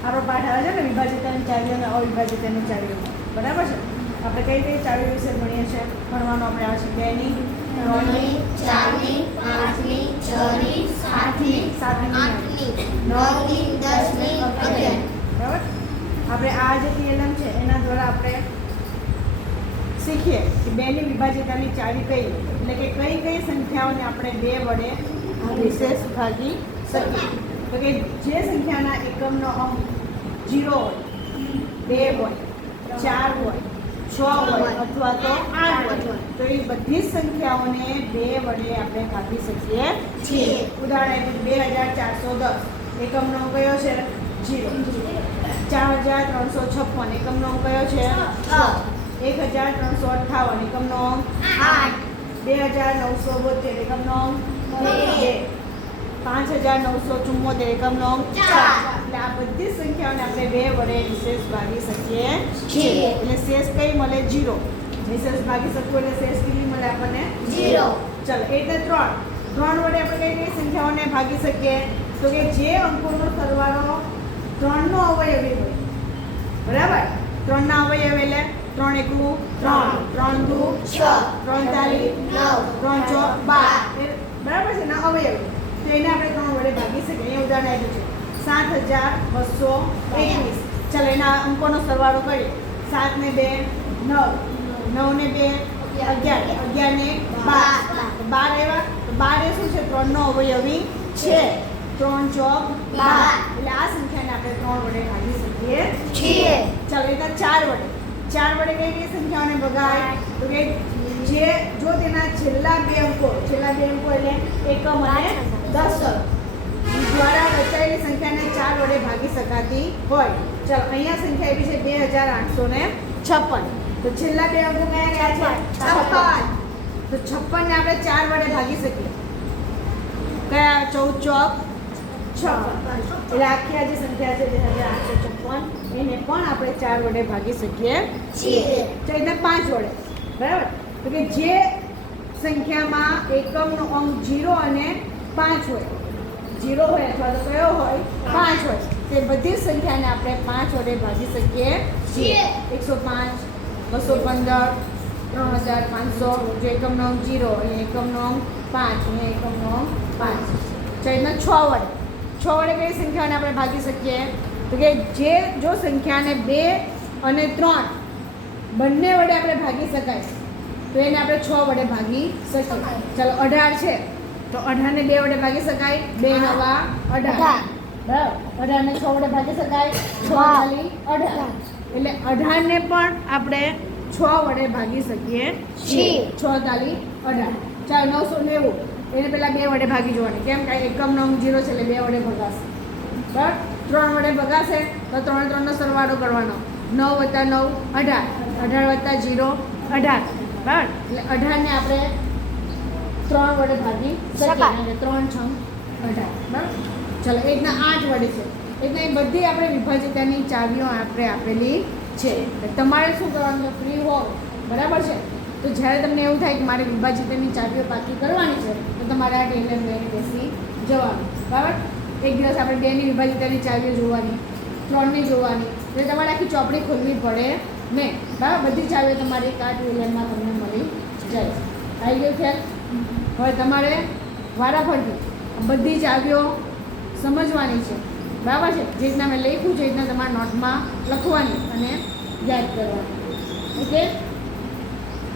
આપણો પાઠ આવે છે ને વિભાજિતાની ચાવીઓ અને અવિભાજિતાની ચાવીઓ. બરાબર છે? આપણે કઈ કઈ ચાવીઓ વિશે ભણીએ છીએ? ભણવાનું આપણે છે બેની ત્રણની, ચારની, પાંચની, છની, સાતની, સાતની, આઠની, નવની, દસની, અગિયારની. બરાબર? આપણે આ જે ટીએલએમ છે એના દ્વારા આપણે શીખીએ કે બેની વિભાજિતાની ચાવી કઈ એટલે કે કઈ કઈ સંખ્યાઓને આપણે બે વડે વિશેષ ભાગી શકીએ. તો કે જે સંખ્યાના એકમનો અંક જીરો હોય બે હોય ચાર હોય છ હોય અથવા તો આઠ હોય તો એ બધી જ સંખ્યાઓને બે વડે આપણે ભાગી શકીએ છીએ. ઉદાહરણ એટલે બે હજાર ચારસો દસ. એકમનો કયો છે? જીરો. ચાર હજાર ત્રણસો છપ્પન. એકમનો કયો છે? એક હજાર ત્રણસો અઠ્ઠાવન. એકમનો આઠ, બે હજાર નવસો બોતેર. એકમનો બે. પાંચ હજાર નવસો ચુમ્મોતેર એકમનો નો ચાર. એટલે આ બધી સંખ્યાઓને આપણે બે વડે વિશેષ ભાગી શકીએ છીએ. એટલે શેષ કઈ મળે? જીરો વિશેષ ભાગી શકવું એટલે શેષ કેટલી મળે આપણને? જીરો. ચલો એટલે ત્રણ. ત્રણ વડે આપણે કઈ કઈ સંખ્યાઓને ભાગી શકીએ? તો કે જે અંકોનો સરવાળો ત્રણનો અવયવી હોય. બરાબર? ત્રણના અવયવ એટલે ત્રણ એકલું ત્રણ. ત્રણ. દુ છ, ત્રણ તાલી નવ, ત્રણ ચોક બાર. બરાબર છે ને? અવયવી. તો એને આપણે ત્રણ વડે ભાગી શકીએ. અહીંયા ઉદાહરણ આપ્યું છે. સાત હજાર બસો એકવીસ ચાલો, એના અંકોનો સરવાળો કરીએ. સાત ને બે, નવ. નવ ને બે, અગિયાર. અગિયાર ને બાર. બાર એવા? બાર એ શું છે? ત્રણનો અવયવી છે. ત્રણ ચોક બાર. એટલે આ સંખ્યાને આપણે ત્રણ વડે ભાગી શકીએ છીએ. ચાલો એના ચાર વડે. ચાર વડે કઈ કઈ સંખ્યાઓને ભગાય? તો કે જે જો તેના છેલ્લા બે અંકો છેલ્લા બે અંકો એટલે એકમ અને દશક દ્વારા રચાયેલી સંખ્યાને ચાર વડે ભાગી શકાતી હોય. ચાલો અહીંયા સંખ્યા એવી છે બે હજાર આઠસો ને છપ્પન. તો છેલ્લા બે અંકો કયા રહ્યા છે? છપ્પન. તો છપ્પન ને આપણે ચાર વડે ભાગી શકીએ. કયા? ચૌદ ચોક. છપ્પન. એટલે આખી આ જે સંખ્યા છે બે હજાર આઠસો છપ્પન એને પણ આપણે ચાર વડે ભાગી શકીએ છીએ. તો પાંચ વડે. બરાબર? તો કે જે સંખ્યામાં એકમનો અંક જીરો અને પાંચ હોય. જીરો હોય અથવા તો કયો હોય પાંચ. હોય. તે બધી સંખ્યાને આપણે પાંચ વડે ભાગી શકીએ છીએ. એકસો પાંચ બસો પંદર ત્રણ હજાર પાંચસો જો એકમનો અંક જીરો અહીંયા એકમનો અંક પાંચ અહીંયા એકમનો અંક પાંચ. તો એના છ વડે. છ વડે કઈ સંખ્યાને આપણે ભાગી શકીએ? તો કે જે જો સંખ્યાને બે અને ત્રણ બંને વડે આપણે ભાગી શકાય તો એને આપણે છ વડે ભાગી શકીએ. ચાલો અઢાર છે. તો અઢારને બે વડે ભાગી શકાય. બે નવા અઢાર. બરાબર? અઢારને છ વડે ભાગી શકાય. છ ખાલી અઢાર. એટલે અઢારને પણ આપણે છ વડે ભાગી શકીએ છીએ. છ તાલી અઢાર. ચાર નવસો નેવું. એને પહેલાં બે વડે ભાગી જોવાની. કેમ કે એકમનો અંક જીરો છે એટલે બે વડે ભગાશે. બરાબર? ત્રણ વડે ભગાશે તો ત્રણ ત્રણનો સરવાળો કરવાનો. નવ વત્તા નવ અઢાર. અઢાર વત્તા જીરો અઢાર. બરાબર? એટલે અઢારને આપણે ત્રણ વડે ભાગી શકાય. ત્રણ છ અઢાર બરાબર? ચલો એ રીતના આઠ વડે છે. એટલે એ બધી આપણે વિભાજિતાની ચાવીઓ આપણે આપેલી છે. તમારે શું કરવાનું છે? ફ્રી હો બરાબર છે? તો જ્યારે તમને એવું થાય કે મારે વિભાજિતાની ચાવીઓ પાકી કરવાની છે તો તમારે આ ટેલર લઈને બેસી જવાનું. બરાબર? એક દિવસ આપણે બેની વિભાજિતાની ચાવીઓ જોવાની ત્રણની જોવાની એટલે તમારે આખી ચોપડી ખોલવી પડે નહીં બરાબર? બધી ચાવીઓ તમારી કાર વ્હીલરમાં તમને મળી જાય. આવી ગયું ખ્યાલ? હવે તમારે વારાફરતી બધી ચાવીઓ સમજવાની છે. બરાબર છે? જે રીતના મેં લખ્યું છે, એ રીતના તમારા નોટમાં લખવાની અને યાદ કરવાની. ઓકે?